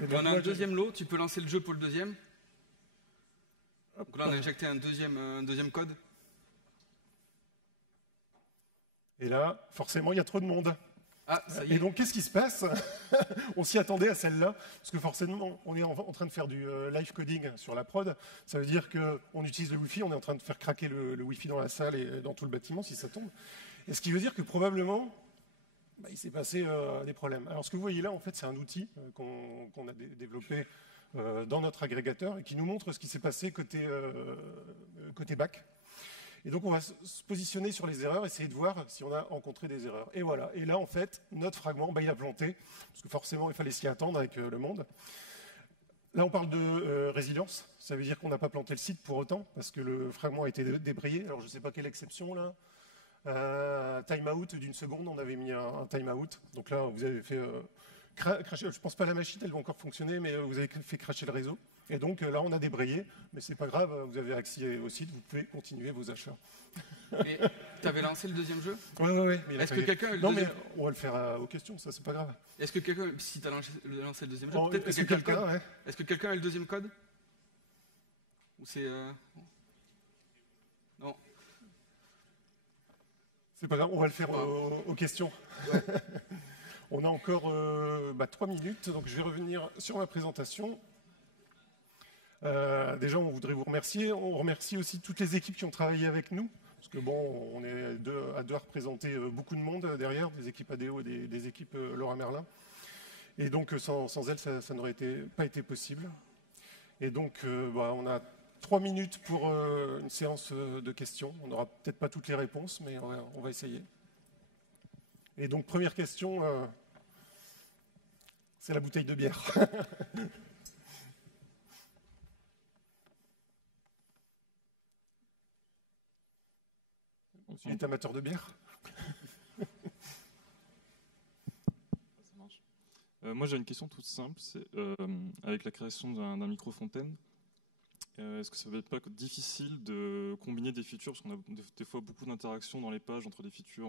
Et on a un deuxième lot, tu peux lancer le jeu pour le deuxième. Donc là on a injecté un deuxième code. Et là, forcément, il y a trop de monde. Ah, ça y est. Et donc, qu'est-ce qui se passe? On s'y attendait à celle-là, parce que forcément, on est en train de faire du live coding sur la prod. Ça veut dire qu'on utilise le Wi-Fi, on est en train de faire craquer le Wi-Fi dans la salle et dans tout le bâtiment, si ça tombe. Et ce qui veut dire que probablement, il s'est passé des problèmes. Alors, ce que vous voyez là, en fait, c'est un outil qu'on a développé dans notre agrégateur et qui nous montre ce qui s'est passé côté back. Et donc, on va se positionner sur les erreurs, essayer de voir si on a rencontré des erreurs. Et voilà. Et là, en fait, notre fragment, il a planté, parce que forcément, il fallait s'y attendre avec le monde. Là, on parle de résilience. Ça veut dire qu'on n'a pas planté le site pour autant, parce que le fragment a été débrayé. Alors, je ne sais pas quelle exception, là. Time-out d'une seconde, on avait mis un time-out. Donc là, vous avez fait crasher. Je ne pense pas à la machine, elle va encore fonctionner, mais vous avez fait crasher le réseau. Et donc là, on a débrayé, mais c'est pas grave, vous avez accès au site, vous pouvez continuer vos achats. Et tu avais lancé le deuxième jeu? Oui. Est-ce que quelqu'un a eu le Non, deuxième... mais on va le faire aux questions, ça, c'est pas grave. Est-ce que quelqu'un, si tu as lancé le deuxième jeu, Oh, peut-être est-ce que quelqu'un ouais. Est-ce que quelqu'un a le deuxième code? Ou c'est... Non. C'est pas grave, on va le faire aux questions. Ouais. On a encore 3 minutes, donc je vais revenir sur ma présentation. Déjà, on voudrait vous remercier. On remercie aussi toutes les équipes qui ont travaillé avec nous. Parce que bon, on est à deux à représenter beaucoup de monde derrière, des équipes ADO et des équipes Laura Merlin. Et donc, sans elles, ça n'aurait pas été possible. Et donc, on a 3 minutes pour une séance de questions. On n'aura peut-être pas toutes les réponses, mais on va essayer. Et donc, première question, c'est la bouteille de bière. Tu es amateur de bière? Ça marche. Moi, j'ai une question toute simple. C'est avec la création d'un micro-fontaine, est-ce que ça va être pas difficile de combiner des features, parce qu'on a des fois beaucoup d'interactions dans les pages entre des features,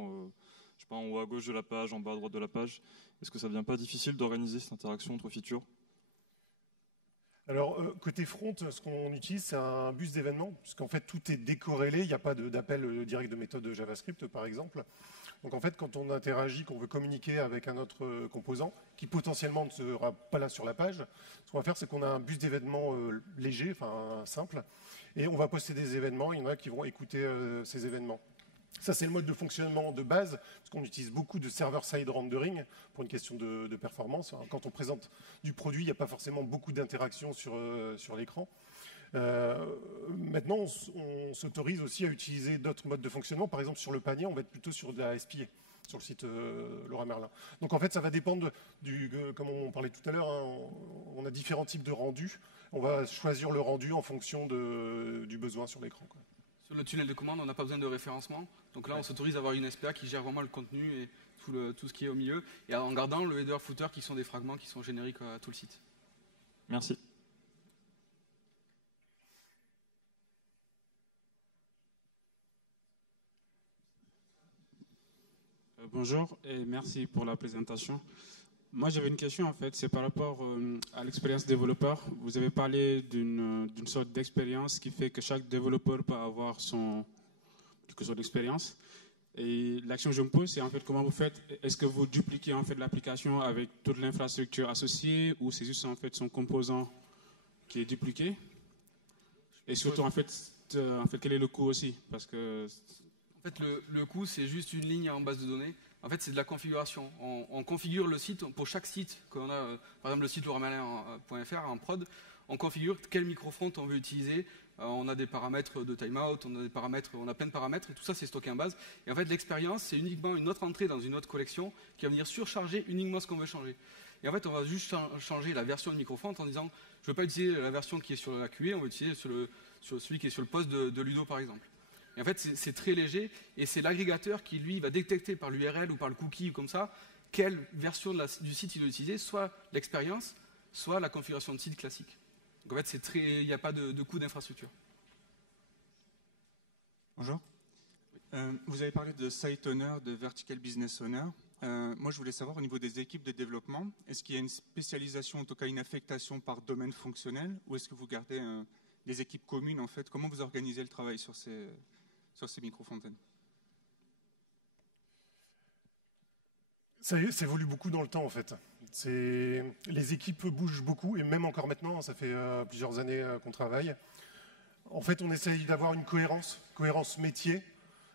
je sais pas, en haut à gauche de la page, en bas à droite de la page. Est-ce que ça devient pas difficile d'organiser cette interaction entre features? Alors, côté front, ce qu'on utilise, c'est un bus d'événements, puisqu'en fait, tout est décorrélé. Il n'y a pas d'appel direct de méthode JavaScript, par exemple. Donc, en fait, quand on interagit, qu'on veut communiquer avec un autre composant, qui potentiellement ne sera pas là sur la page, ce qu'on va faire, c'est qu'on a un bus d'événements léger, enfin simple, et on va poster des événements. Il y en a qui vont écouter ces événements. Ça, c'est le mode de fonctionnement de base, parce qu'on utilise beaucoup de server-side rendering pour une question de performance. Quand on présente du produit, il n'y a pas forcément beaucoup d'interactions sur l'écran. Maintenant, on s'autorise aussi à utiliser d'autres modes de fonctionnement. Par exemple, sur le panier, on va être plutôt sur de la SPA, sur le site Laura Merlin. Donc en fait, ça va dépendre comme on parlait tout à l'heure, hein, on a différents types de rendus. On va choisir le rendu en fonction du besoin sur l'écran. Sur le tunnel de commande, on n'a pas besoin de référencement. Donc là, on s'autorise à avoir une SPA qui gère vraiment le contenu et tout ce qui est au milieu, et en gardant le header footer qui sont des fragments qui sont génériques à tout le site. Merci. Bonjour et merci pour la présentation. Moi, j'avais une question en fait, c'est par rapport à l'expérience développeur. Vous avez parlé d'une sorte d'expérience qui fait que chaque développeur peut avoir quelque sorte d'expérience. Et l'action que je me pose, c'est en fait comment vous faites. Est-ce que vous dupliquez en fait l'application avec toute l'infrastructure associée, ou c'est juste en fait son composant qui est dupliqué? Et surtout en fait quel est le coût aussi? Parce que En fait, le coût, c'est juste une ligne en base de données. En fait, c'est de la configuration. On configure le site, pour chaque site qu'on a, par exemple le site leroymerlin.fr en prod, on configure quel microfront on veut utiliser. On a des paramètres de timeout, on a plein de paramètres, et tout ça c'est stocké en base. Et en fait, l'expérience, c'est uniquement une autre entrée dans une autre collection qui va venir surcharger uniquement ce qu'on veut changer. Et en fait, on va juste changer la version de microfront en disant, je ne veux pas utiliser la version qui est sur la QA, on va utiliser sur celui qui est sur le poste de Ludo par exemple. Et en fait, c'est très léger, et c'est l'agrégateur qui, lui, va détecter par l'URL ou par le cookie ou comme ça, quelle version du site il doit utiliser, soit l'expérience, soit la configuration de site classique. Donc en fait, il n'y a pas de coût d'infrastructure. Bonjour. Vous avez parlé de Site Owner, de Vertical Business Owner. Moi, je voulais savoir au niveau des équipes de développement, est-ce qu'il y a une spécialisation, en tout cas une affectation par domaine fonctionnel, ou est-ce que vous gardez des équipes communes en fait? Comment vous organisez le travail sur ces microfontaines? Ça évolue beaucoup dans le temps en fait. Les équipes bougent beaucoup et même encore maintenant, ça fait plusieurs années qu'on travaille. En fait, on essaye d'avoir une cohérence métier.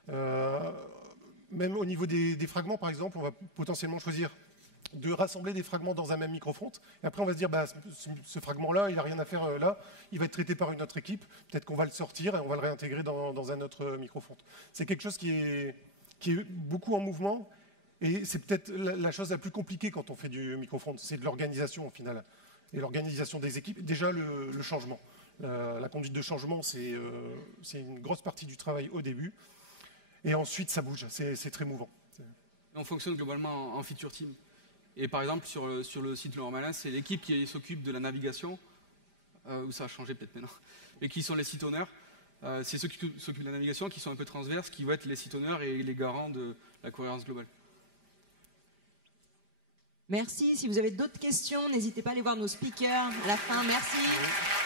Même au niveau des fragments, par exemple, on va potentiellement choisir de rassembler des fragments dans un même microfront. Et après, on va se dire, bah, ce fragment-là, il n'a rien à faire là, il va être traité par une autre équipe. Peut-être qu'on va le sortir et on va le réintégrer dans un autre microfront. C'est quelque chose qui est beaucoup en mouvement. Et c'est peut-être la chose la plus compliquée quand on fait du microfront, c'est de l'organisation au final. Et l'organisation des équipes, déjà le changement. La conduite de changement, c'est une grosse partie du travail au début. Et ensuite, ça bouge, c'est très mouvant. On fonctionne globalement en feature team. Et par exemple, sur le site Leroy Merlin, c'est l'équipe qui s'occupe de la navigation, où ça a changé peut-être maintenant, et qui sont les site owners. C'est ceux qui s'occupent de la navigation, qui sont un peu transverses, qui vont être les site owners et les garants de la cohérence globale. Merci. Si vous avez d'autres questions, n'hésitez pas à aller voir nos speakers à la fin. Merci.